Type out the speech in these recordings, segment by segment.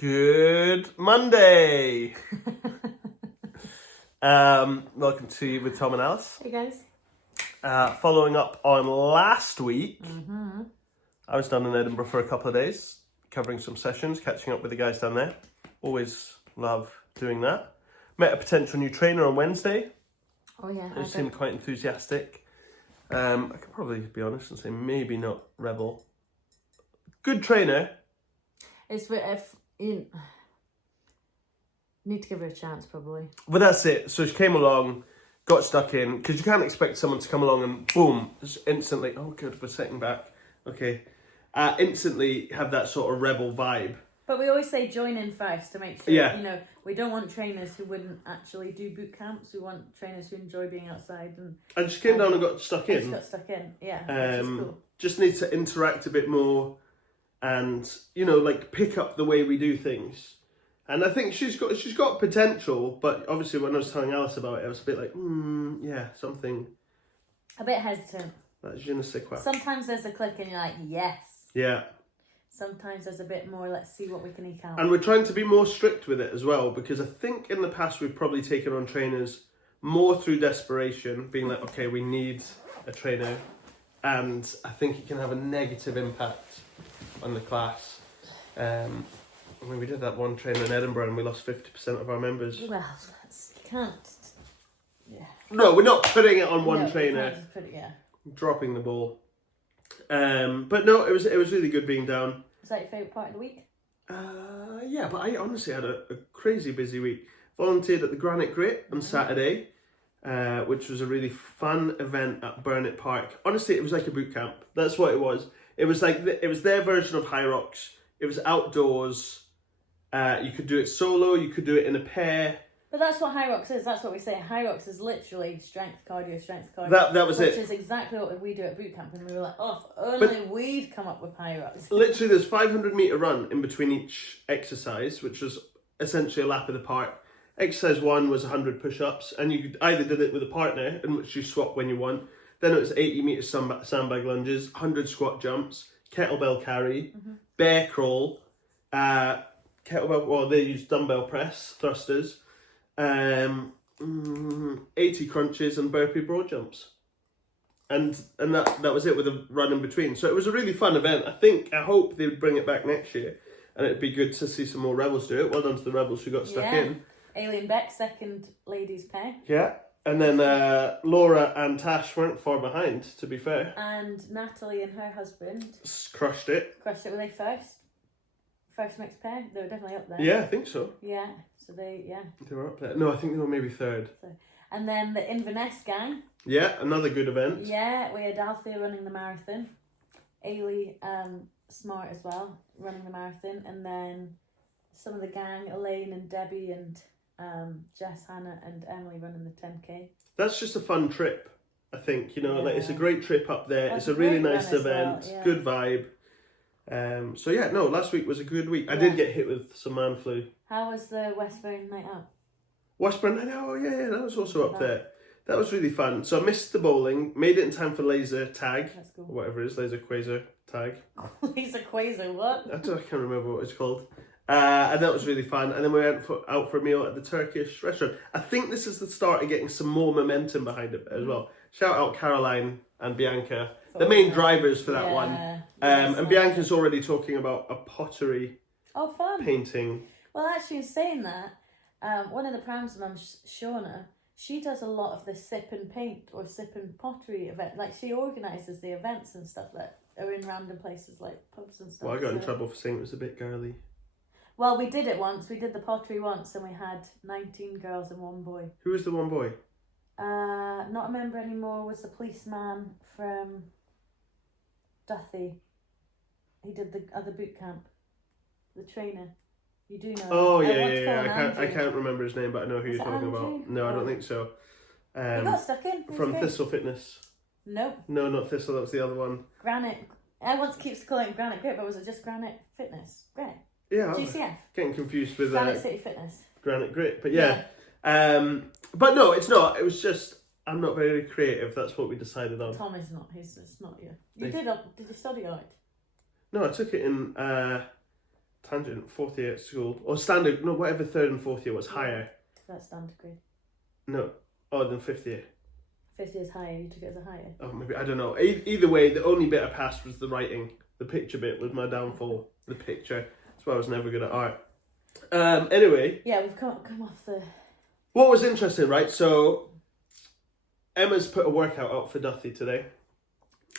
Good Monday. Welcome to With Tom and Alice. Hey guys. Following up on last week, I was down in Edinburgh for a couple of days, covering some sessions, catching up with the guys down there. Always love doing that. Met a potential new trainer on Wednesday. Oh yeah. Who seemed quite enthusiastic. I could probably be honest and say maybe not rebel. Good trainer. It's if you need to give her a chance, probably. But that's it. So she came along, got stuck in, because you can't expect someone to come along and boom, just instantly, oh good, we're sitting back. Okay. Instantly have that sort of rebel vibe. But we always say join in first to make sure, we don't want trainers who wouldn't actually do boot camps. We want trainers who enjoy being outside. And she came down and got stuck in. Just got stuck in, yeah. Which is cool. Just need to interact a bit more and, pick up the way we do things. And I think she's got potential, but obviously when I was telling Alice about it, I was a bit like, something. A bit hesitant. That je ne sais quoi. Sometimes there's a click and you're like, yes. Yeah. Sometimes there's a bit more, let's see what we can eke out. And we're trying to be more strict with it as well, because I think in the past we've probably taken on trainers more through desperation, being like, okay, we need a trainer. And I think it can have a negative impact on the class. We did that one trainer in Edinburgh and we lost 50% of our members. Well, you can't. Yeah. No, we're not putting it on one trainer. You can't just put it, yeah. Dropping the ball. But no, it was really good being down. Was that your favourite part of the week? Yeah, but I honestly had a crazy busy week. Volunteered at the Granite Grit on Saturday, which was a really fun event at Burnet Park. Honestly, it was like a boot camp. That's what it was. It was like it was their version of High Rocks. It was outdoors. You could do it solo. You could do it in a pair. But that's what High Rocks is. That's what we say. High Rocks is literally strength cardio. That was which it. Which is exactly what we do at boot camp. And we were like, oh, if only we'd come up with High Rocks. Literally, there's 500 metre run in between each exercise, which was essentially a lap of the park. Exercise 1 was 100 push-ups, and you either did it with a partner, in which you swap when you want. Then it was 80 metre sandbag lunges, 100 squat jumps, kettlebell carry, bear crawl, they use dumbbell press, thrusters, 80 crunches and burpee broad jumps. And that was it with a run in between. So it was a really fun event. I hope they would bring it back next year. And it'd be good to see some more rebels do it. Well done to the rebels who got stuck in. Aileen Beck, second ladies pair. Yeah. And then Laura and Tash weren't far behind, to be fair. And Natalie and her husband crushed it. Were they first? First mixed pair? They were definitely up there. Yeah, I think so. Yeah. So they were up there. No, I think they were maybe third. And then the Inverness gang. Yeah, another good event. Yeah, we had Althea running the marathon. Ailey Smart as well, running the marathon. And then some of the gang, Elaine and Debbie and Jess, Hannah and Emily running the 10K. That's just a fun trip, I think. It's a great trip up there. It's a really nice event. Well, yeah. Good vibe. Last week was a good week. I did get hit with some man flu. How was the Westbourne night out? Westbourne night out, that was also up there. That was really fun. So I missed the bowling, made it in time for laser tag. That's cool. Or whatever it is, laser quasar tag. Laser quasar, what? I can't remember what it's called. And that was really fun. And then we went out for a meal at the Turkish restaurant. I think this is the start of getting some more momentum behind it as well. Shout out Caroline and Bianca, the main drivers for that one. And Bianca's already talking about a pottery painting. Well, actually, in saying that, one of the Prams mums, Shauna, she does a lot of the sip and paint or sip and pottery event. Like, she organises the events and stuff that are in random places like pubs and stuff. Well, I got in trouble for saying it was a bit girly. Well, we did it once. We did the pottery once and we had 19 girls and one boy. Who was the one boy? Not a member anymore, was the policeman from Duthie. He did the other boot camp. The trainer. You do know. Oh, yeah. I can't remember his name, but I know who you're talking about. No, I don't think so. He got stuck in. From Thistle Fitness. Nope. No, not Thistle, that was the other one. Granite. Everyone keeps calling it Granite Grit, but was it just Granite Fitness? Granite. Yeah. GCF. Getting confused with Granite City Fitness. Granite Grit, but yeah. But no, it's not. It was just, I'm not very creative. That's what we decided on. Tom is not. It's not you. Did you study art? No, I took it in tangent, fourth year at school, or standard, no, whatever third and fourth year was higher. That's standard grade. No, than fifth year. Fifth year's higher, you took it as a higher. Oh, maybe, I don't know. Either way, the only bit I passed was the writing. The picture bit was my downfall. The picture. That's why I was never good at art. Anyway. Yeah, we've come off the... What was interesting, right? So, Emma's put a workout out for Duthie today.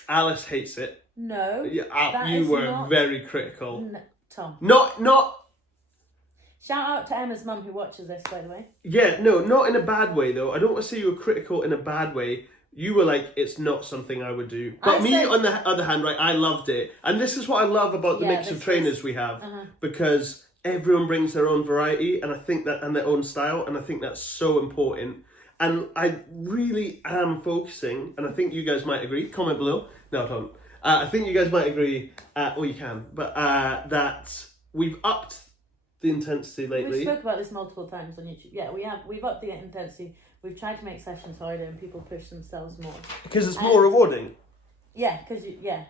Alice hates it. No. Yeah, you were very critical. Tom. Not... Shout out to Emma's mum who watches this, by the way. Yeah, no, not in a bad way, though. I don't want to say you were critical in a bad way. You were like, it's not something I would do. But on the other hand, right, I loved it. And this is what I love about the mix of trainers we have. Because everyone brings their own variety, and I think that, and their own style, and I think that's so important. And I really am focusing, and I think you guys might agree. Comment below. No, don't. I think you guys might agree, or you can, but that we've upped the intensity lately. We spoke about this multiple times on YouTube. Yeah, we've upped the intensity. We've tried to make sessions harder and people push themselves more. Because it's more rewarding. Yeah, because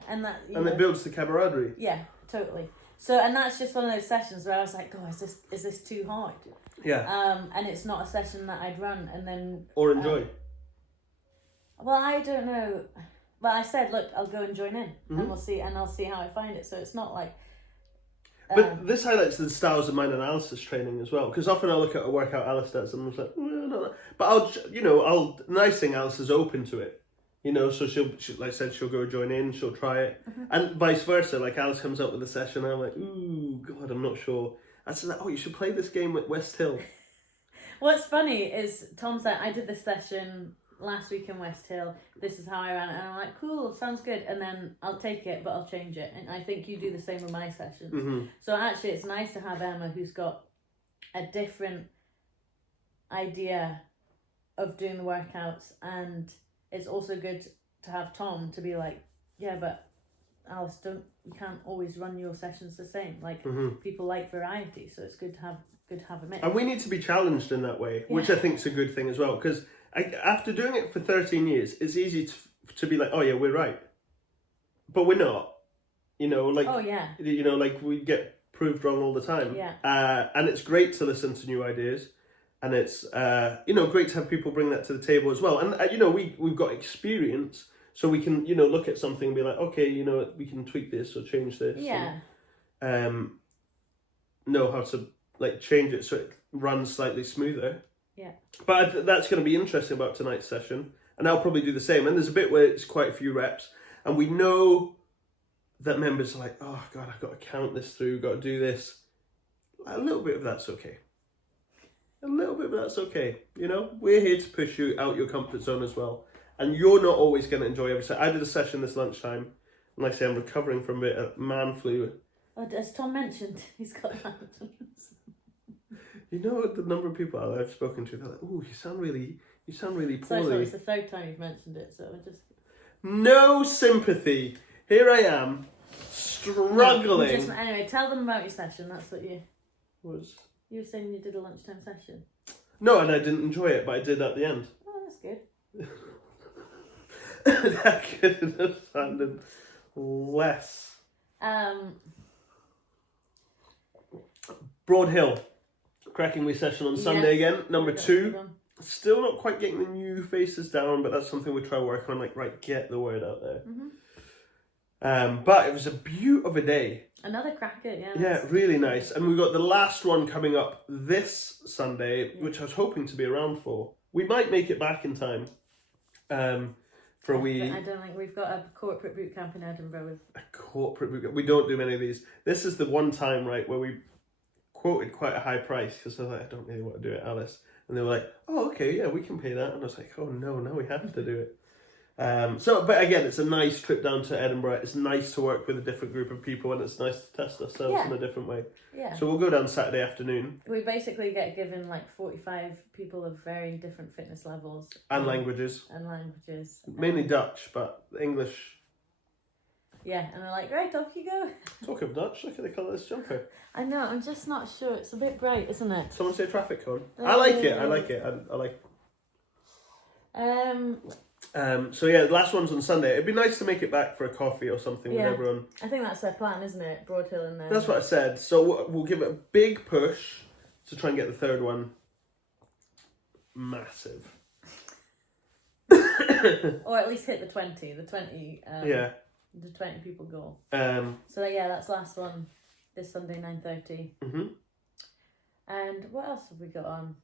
and that. And it builds the camaraderie. Yeah, totally. So, and that's just one of those sessions where I was like, "Oh, is this too hard?" Yeah. And it's not a session that I'd run and then. Or enjoy. Well, I don't know. Well, I said, look, I'll go and join in, and we'll see, and I'll see how I find it. So it's not like. But this highlights the styles of mine and Alice's training as well, because often I look at a workout Alice does and I'm just like, no. But nice thing, Alice is open to it, so she'll like I said, she'll go join in, she'll try it, and vice versa. Like Alice comes up with a session, and I'm like, ooh, God, I'm not sure. I said, you should play this game at West Hill. What's funny is Tom said, I did this session last week in West Hill, this is how I ran it, and I'm like, cool, sounds good, and then I'll take it, but I'll change it, and I think you do the same with my sessions. So actually it's nice to have Emma who's got a different idea of doing the workouts, and it's also good to have Tom to be like, yeah, but Alice, you can't always run your sessions the same, like people like variety, so it's good to have a mix. And we need to be challenged in that way, which I think is a good thing as well, because after doing it for 13 years, it's easy to be like, oh yeah, we're right. But we're not. Oh yeah. Like we get proved wrong all the time. Yeah. And it's great to listen to new ideas. And it's, great to have people bring that to the table as well. And, we've got experience, so we can, look at something and be like, okay, we can tweak this or change this. Yeah. And, know how to, like, change it so it runs slightly smoother. Yeah. But that's going to be interesting about tonight's session. And I'll probably do the same. And there's a bit where it's quite a few reps. And we know that members are like, oh, God, I've got to count this through, got to do this. A little bit of that's okay. A little bit of that's okay. We're here to push you out your comfort zone as well. And you're not always going to enjoy every session. I did a session this lunchtime. And like I say, I'm recovering from a bit of man flu. As Tom mentioned, he's got that. The number of people I've spoken to, they're like, "Oh, you sound really poorly." So it's the third time you've mentioned it, so I just... No sympathy. Here I am, struggling. Anyway, tell them about your session. That's what you... Was? You were saying you did a lunchtime session. No, and I didn't enjoy it, but I did at the end. Oh, that's good. That could have sounded less. Broad Hill. Cracking wee session on Sunday again. Number 2. Still not quite getting the new faces down, but that's something we try to work on. Like, right, get the word out there. But it was a beaut of a day. Another cracker, yeah. Yeah, really nice. And we've got the last one coming up this Sunday, which I was hoping to be around for. We might make it back in time for a wee... I don't think we've got a corporate boot camp in Edinburgh with... A corporate boot camp. We don't do many of these. This is the one time, right, where we quoted quite a high price, because I was like, I don't really want to do it, Alice. And they were like, oh, okay, yeah, we can pay that. And I was like, oh no, now we have to do it. But again, it's a nice trip down to Edinburgh. It's nice to work with a different group of people, and it's nice to test ourselves in a different way. Yeah. So we'll go down Saturday afternoon. We basically get given like 45 people of very different fitness levels. And languages. Mainly Dutch, but English. Yeah, and they're like, right, off you go. Talk of Dutch, look at the colour of this jumper. I know, I'm just not sure. It's a bit bright, isn't it? Someone say traffic cone. I like it. I like it. I like it. So yeah, the last one's on Sunday. It'd be nice to make it back for a coffee or something with everyone. I think that's their plan, isn't it? Broadhill and then. That's what I said. So we'll give it a big push to try and get the third one massive. Or at least hit the 20. The 20. The 20 people goal. So yeah, that's the last one this Sunday, 9:30. Mm-hmm. And what else have we got on?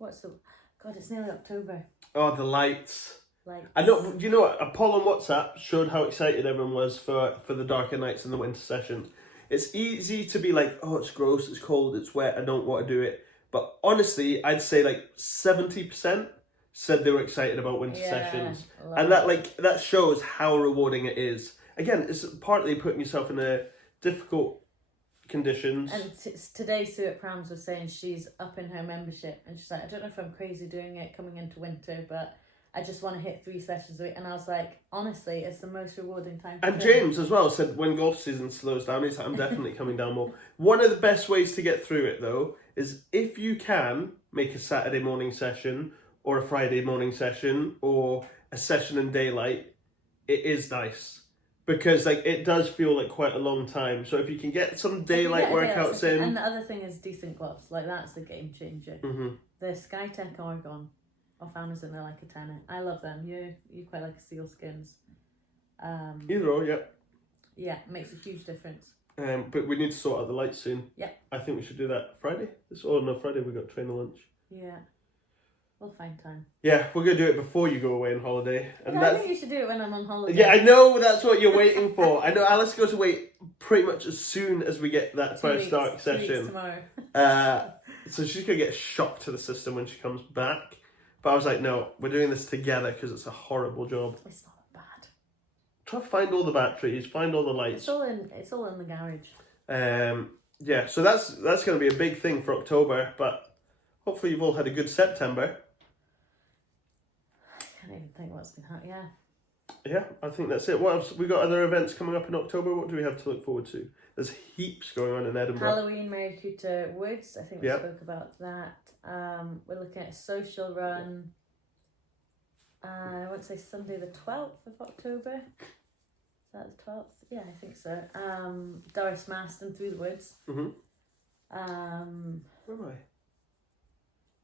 God, it's nearly October. Oh, the lights. Like, I know. Do you know what? A poll on WhatsApp showed how excited everyone was for the darker nights and the winter session. It's easy to be like, oh, it's gross, it's cold, it's wet, I don't want to do it. But honestly, I'd say like 70% said they were excited about winter sessions, and that shows how rewarding it is. Again, it's partly putting yourself in a difficult conditions. And today Sue at Prams was saying she's up in her membership, and she's like, I don't know if I'm crazy doing it coming into winter, but I just want to hit 3 sessions a week. And I was like, honestly, it's the most rewarding time. And James as well said when golf season slows down, he's like, I'm definitely coming down more. One of the best ways to get through it though is if you can make a Saturday morning session or a Friday morning session or a session in daylight, it is nice. Because like it does feel like quite a long time. So if you can get some daylight workouts in. And the other thing is decent gloves. Like that's the game changer. Mm-hmm. The Skytech Oregon off Amazon, they're like a tenner. I love them. You quite like seal skins. Either or, yeah. Yeah, it makes a huge difference. But we need to sort out the lights soon. Yeah. I think we should do that Friday. Friday we got trainer lunch. Yeah. We'll find time. Yeah, we're going to do it before you go away on holiday. And I think you should do it when I'm on holiday. Yeah, I know that's what you're waiting for. I know Alice goes away pretty much as soon as we get that first dark session. Tomorrow. So she's going to get shocked to the system when she comes back. But I was like, no, we're doing this together because it's a horrible job. It's not bad. Try to find all the batteries, find all the lights. It's all in the garage. Yeah, so that's going to be a big thing for October, but hopefully you've all had a good September. I can't even think what's been happening. Yeah, I think that's it. What else? We got other events coming up in October. What do we have to look forward to? There's heaps going on in Edinburgh. Halloween, Maricuta Woods. I think we spoke about that. We're looking at a social run. I want to say Sunday the 12th of October. Is that the 12th? Yeah, I think so. Doris Maston Through the Woods. Mm-hmm. Where am I?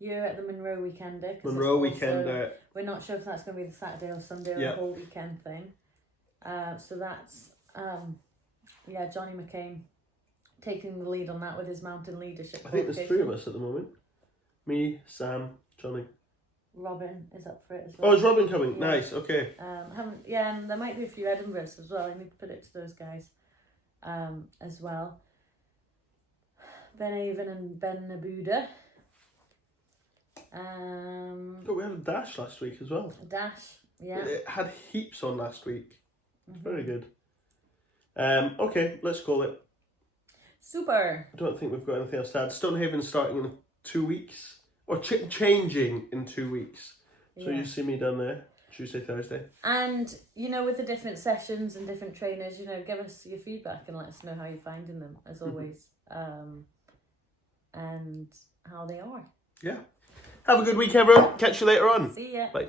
You're at the Monroe Weekender. Monroe Weekender. We're not sure if that's going to be the Saturday or Sunday or a whole weekend thing. So that's, Johnny McCain taking the lead on that with his mountain leadership. I think there's 3 of us at the moment. Me, Sam, Johnny. Robin is up for it as well. Oh, is Robin coming? Yeah. Nice, okay. And there might be a few Edinburghs as well. I need to put it to those guys as well. Ben Avon and Ben Nabuda. But we had a dash last week as well. A dash, yeah. It had heaps on last week. Very good. Okay, let's call it. Super. I don't think we've got anything else to add. Stonehaven's starting in 2 weeks. Or changing in 2 weeks. So you see me down there, Tuesday, Thursday. And, with the different sessions and different trainers, give us your feedback and let us know how you're finding them, as always. And how they are. Yeah. Have a good week, everyone. Catch you later on. See ya. Bye.